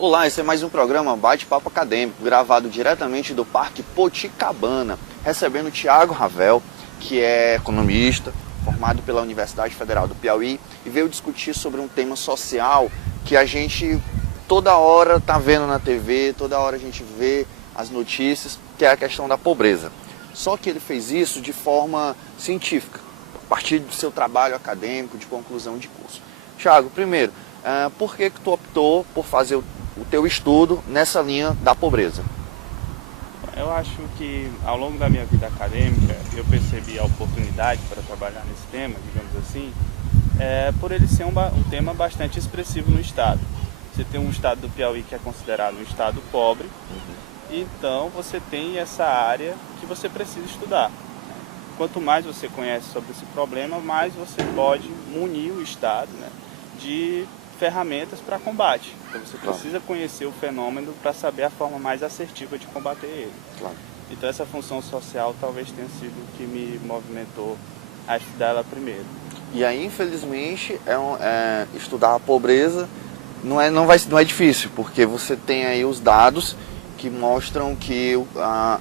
Olá, esse é mais um programa Bate-Papo Acadêmico, gravado diretamente do Parque Poticabana, recebendo o Thiago Ravel, que é economista, formado pela Universidade Federal do Piauí, e veio discutir sobre um tema social que a gente toda hora está vendo na TV, toda hora a gente vê as notícias, que é a questão da pobreza. Só que ele fez isso de forma científica, a partir do seu trabalho acadêmico, de conclusão de curso. Thiago, primeiro, por que tu optou por fazer o teu estudo nessa linha da pobreza? Eu acho que ao longo da minha vida acadêmica eu percebi a oportunidade para trabalhar nesse tema, digamos assim, por ele ser um tema bastante expressivo no estado. Você tem um estado do Piauí que é considerado um estado pobre, então você tem essa área que você precisa estudar. Quanto mais você conhece sobre esse problema, mais você pode munir o estado, né, de ferramentas para combate. Então você precisa conhecer o fenômeno para saber a forma mais assertiva de combater ele. Claro. Então essa função social talvez tenha sido o que me movimentou a estudar ela primeiro. E aí, infelizmente, estudar a pobreza não é difícil, porque você tem aí os dados que mostram que há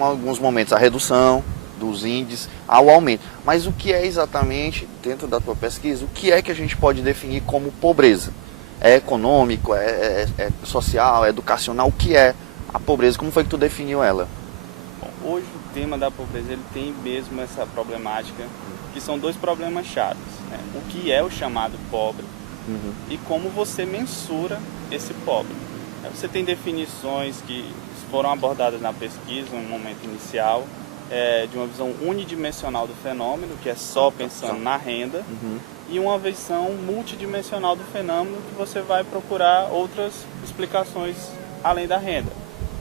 alguns momentos a redução dos índices, há o aumento. Mas o que é exatamente, dentro da tua pesquisa, o que é que a gente pode definir como pobreza? É econômico, é social, é educacional? O que é a pobreza? Como foi que tu definiu ela? Bom, hoje o tema da pobreza ele tem mesmo essa problemática, que são dois problemas chaves, né? O que é o chamado pobre e como você mensura esse pobre. Você tem definições que foram abordadas na pesquisa no momento inicial, de uma visão unidimensional do fenômeno, que é só pensando na renda, e uma visão multidimensional do fenômeno, que você vai procurar outras explicações além da renda.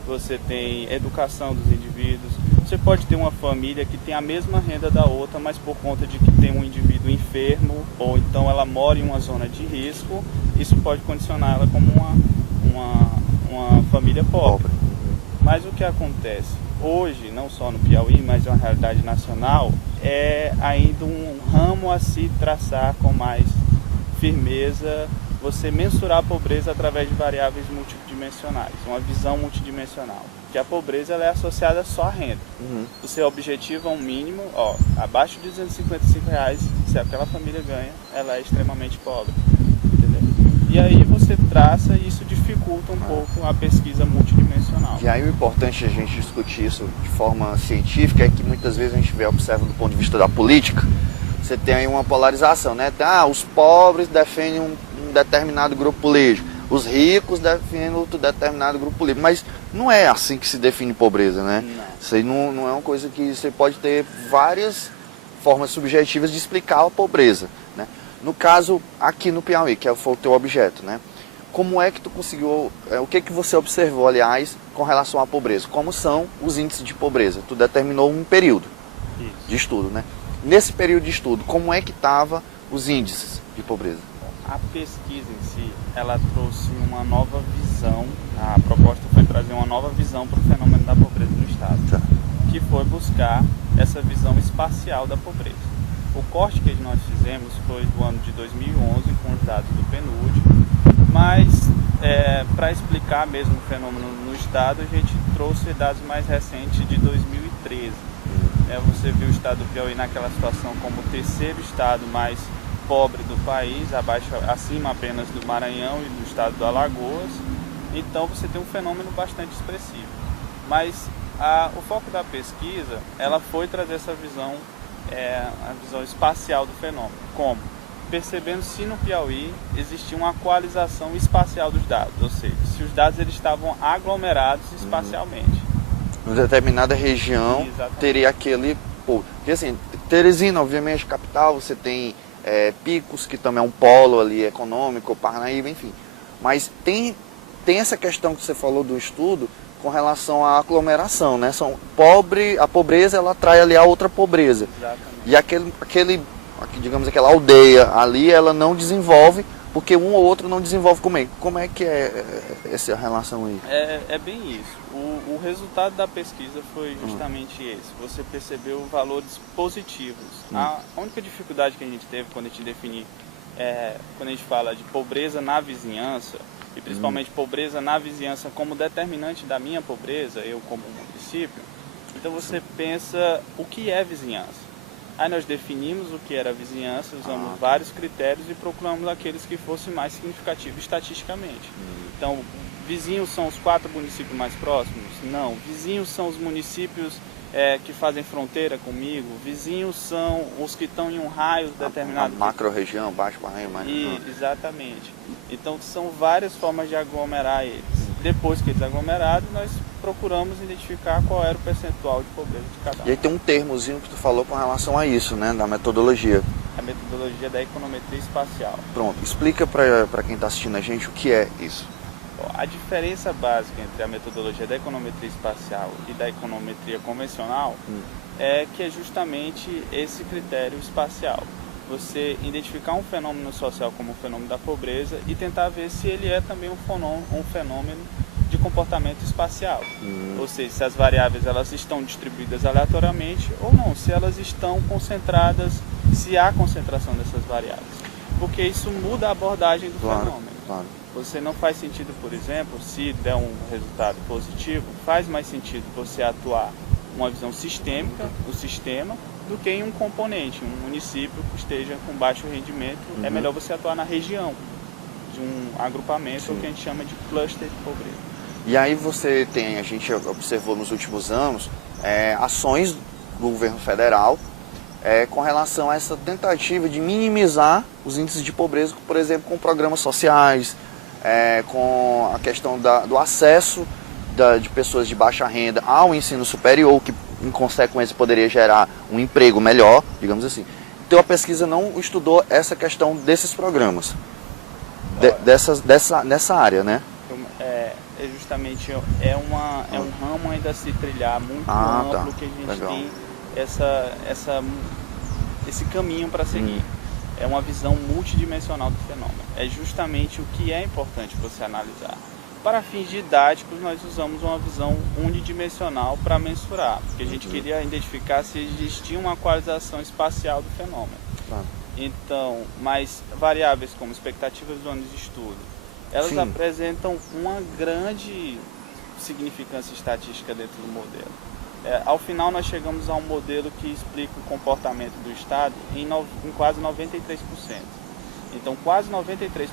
Você tem educação dos indivíduos, você pode ter uma família que tem a mesma renda da outra, mas por conta de que tem um indivíduo enfermo, ou então ela mora em uma zona de risco, isso pode condicionar ela como uma família pobre. Mas o que acontece? Hoje, não só no Piauí, mas é uma realidade nacional, é ainda um ramo a se traçar com mais firmeza, você mensurar a pobreza através de variáveis multidimensionais, uma visão multidimensional. Que a pobreza ela é associada só à renda. O seu objetivo é um mínimo, abaixo de R$255, se aquela família ganha, ela é extremamente pobre. Entendeu? E aí você traça e isso dificulta um pouco a pesquisa multidimensional. E aí o importante a gente discutir isso de forma científica é que muitas vezes a gente observa do ponto de vista da política, você tem aí uma polarização, né? Os pobres defendem um determinado grupo político, os ricos defendem outro determinado grupo político, mas não é assim que se define pobreza, né? Não. Isso aí não é uma coisa que você pode ter várias formas subjetivas de explicar a pobreza, né? No caso, aqui no Piauí, que foi o teu objeto, né? Como é que tu conseguiu, o que você observou, aliás, com relação à pobreza? Como são os índices de pobreza? Tu determinou um período de estudo, né? Nesse período de estudo, como é que estavam os índices de pobreza? A pesquisa em si, ela trouxe uma nova visão, a proposta foi trazer uma nova visão para o fenômeno da pobreza no estado, que foi buscar essa visão espacial da pobreza. O corte que nós fizemos foi do ano de 2011, com os dados do PNUD, mas para explicar mesmo o fenômeno no estado, a gente trouxe dados mais recentes de 2013. Você viu o estado do Piauí naquela situação como o terceiro estado mais pobre do país, acima apenas do Maranhão e do estado do Alagoas. Então você tem um fenômeno bastante expressivo. Mas o foco da pesquisa, ela foi trazer essa visão, a visão espacial do fenômeno. Como? Percebendo se no Piauí existia uma equalização espacial dos dados, ou seja, se os dados eles estavam aglomerados espacialmente. Em determinada região teria aquele... Porque assim, Teresina, obviamente, capital, você tem Picos, que também é um polo ali econômico, Parnaíba, enfim. Mas tem essa questão que você falou do estudo com relação à aglomeração, né? A pobreza, ela atrai ali a outra pobreza. Exatamente. E digamos, aquela aldeia ali, ela não desenvolve, porque um ou outro não desenvolve comigo. Como é que é essa relação aí? É bem isso. O resultado da pesquisa foi justamente esse. Você percebeu valores positivos. A única dificuldade que a gente teve quando a gente fala de pobreza na vizinhança, e principalmente pobreza na vizinhança como determinante da minha pobreza, eu como município, então você pensa o que é vizinhança. Aí nós definimos o que era vizinhança, usamos vários critérios e procuramos aqueles que fossem mais significativos estatisticamente. Então, vizinhos são os 4 municípios mais próximos? Não. Vizinhos são os municípios que fazem fronteira comigo? Vizinhos são os que estão em um raio determinado? A macro-região, Baixo Barreiro, mais... Exatamente. Então, são várias formas de aglomerar eles. Depois que eles aglomerados, nós procuramos identificar qual era o percentual de pobreza de cada um. E aí tem um termozinho que tu falou com relação a isso, né, da metodologia. A metodologia da econometria espacial. Pronto, explica para quem está assistindo a gente o que é isso. A diferença básica entre a metodologia da econometria espacial e da econometria convencional é que é justamente esse critério espacial. Você identificar um fenômeno social como o fenômeno da pobreza e tentar ver se ele é também um fenômeno de comportamento espacial. Ou seja, se as variáveis elas estão distribuídas aleatoriamente ou não, se elas estão concentradas, se há concentração dessas variáveis. Porque isso muda a abordagem do fenômeno. Claro. Você não faz sentido, por exemplo, se der um resultado positivo, faz mais sentido você atuar uma visão sistêmica do sistema do que em um componente, um município que esteja com baixo rendimento. É melhor você atuar na região de um agrupamento, o que a gente chama de cluster de pobreza. E aí você tem, a gente observou nos últimos anos, ações do governo federal com relação a essa tentativa de minimizar os índices de pobreza, por exemplo, com programas sociais, com a questão do acesso de pessoas de baixa renda ao ensino superior, que em consequência poderia gerar um emprego melhor, digamos assim. Então a pesquisa não estudou essa questão desses programas, nessa área, né? Justamente um ramo ainda a se trilhar muito amplo, que a gente Legal. tem esse caminho para seguir. É uma visão multidimensional do fenômeno. É justamente o que é importante você analisar. Para fins didáticos, nós usamos uma visão unidimensional para mensurar, porque a gente queria identificar se existia uma equalização espacial do fenômeno. Então, mas variáveis como expectativas do ano de estudo, elas apresentam uma grande significância estatística dentro do modelo. Ao final, nós chegamos a um modelo que explica o comportamento do Estado em quase 93%. Então, quase 93%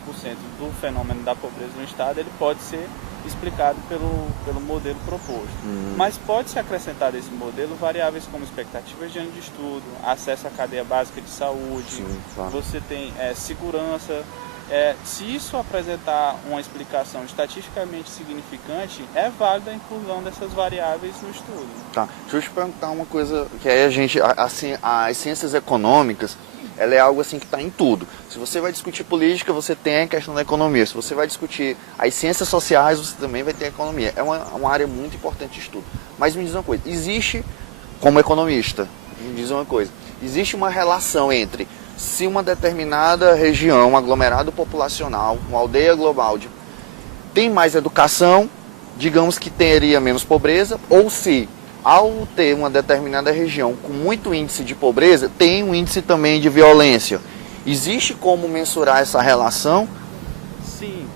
do fenômeno da pobreza no Estado ele pode ser explicado pelo modelo proposto. Mas pode-se acrescentar desse modelo variáveis como expectativas de ano de estudo, acesso à cadeia básica de saúde, você tem segurança. Se isso apresentar uma explicação estatisticamente significante, é válida a inclusão dessas variáveis no estudo. Tá. Deixa eu te perguntar uma coisa, que aí as ciências econômicas, ela é algo assim que está em tudo. Se você vai discutir política, você tem a questão da economia. Se você vai discutir as ciências sociais, você também vai ter a economia. É uma área muito importante de estudo. Mas me diz uma coisa, existe, como economista, me diz uma coisa, existe uma relação entre se uma determinada região, um aglomerado populacional, uma aldeia global, tem mais educação, digamos que teria menos pobreza, ou se ao ter uma determinada região com muito índice de pobreza, tem um índice também de violência. Existe como mensurar essa relação? Sim,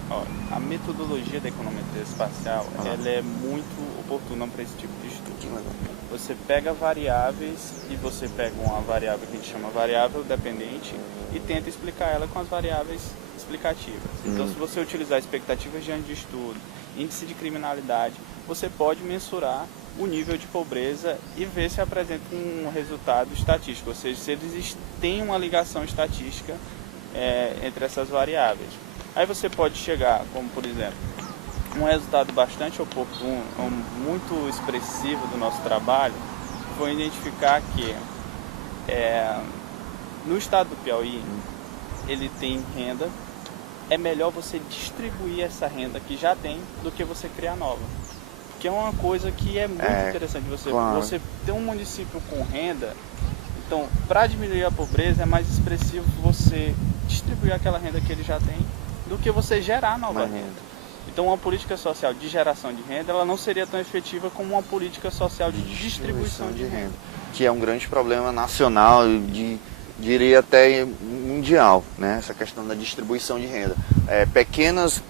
a metodologia da econometria espacial ela é muito oportuna para esse tipo de estudo. Você pega variáveis e você pega uma variável que a gente chama variável dependente e tenta explicar ela com as variáveis explicativas. Então, se você utilizar expectativas de ano de estudo, índice de criminalidade, você pode mensurar o nível de pobreza e ver se apresenta um resultado estatístico, ou seja, se eles têm uma ligação estatística entre essas variáveis. Aí você pode chegar, como por exemplo, um resultado bastante oportuno, muito expressivo do nosso trabalho, foi identificar que no estado do Piauí, ele tem renda, é melhor você distribuir essa renda que já tem do que você criar nova. Que é uma coisa que é muito interessante você ter um município com renda. Então, para diminuir a pobreza é mais expressivo você distribuir aquela renda que ele já tem do que você gerar nova renda. Então, uma política social de geração de renda, ela não seria tão efetiva como uma política social de distribuição de renda. Que é um grande problema nacional, diria até mundial, né? Essa questão da distribuição de renda. Pequenas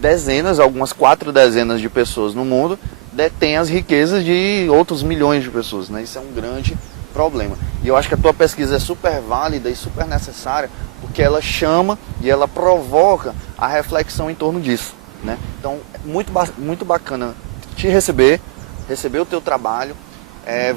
dezenas, algumas 4 dezenas de pessoas no mundo detêm as riquezas de outros milhões de pessoas, né? Isso é um grande problema. E eu acho que a tua pesquisa é super válida e super necessária, porque ela chama e ela provoca a reflexão em torno disso, né? Então, muito bacana te receber o teu trabalho.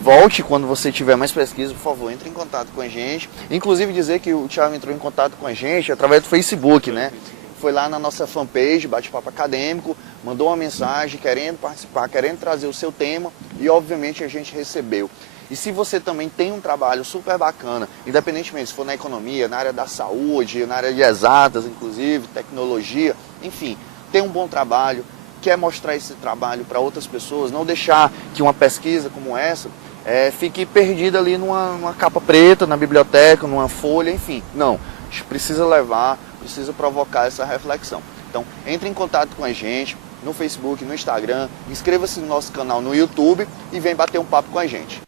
Volte quando você tiver mais pesquisa, por favor, entre em contato com a gente. Inclusive dizer que o Thiago entrou em contato com a gente através do Facebook, né? Foi lá na nossa fanpage, Bate-Papo Acadêmico, mandou uma mensagem querendo participar, querendo trazer o seu tema e obviamente a gente recebeu. E se você também tem um trabalho super bacana, independentemente se for na economia, na área da saúde, na área de exatas, inclusive, tecnologia, enfim, tem um bom trabalho, quer mostrar esse trabalho para outras pessoas, não deixar que uma pesquisa como essa fique perdida ali numa capa preta, na biblioteca, numa folha, enfim. Não, a gente precisa levar, precisa provocar essa reflexão. Então, entre em contato com a gente no Facebook, no Instagram, inscreva-se no nosso canal no YouTube e vem bater um papo com a gente.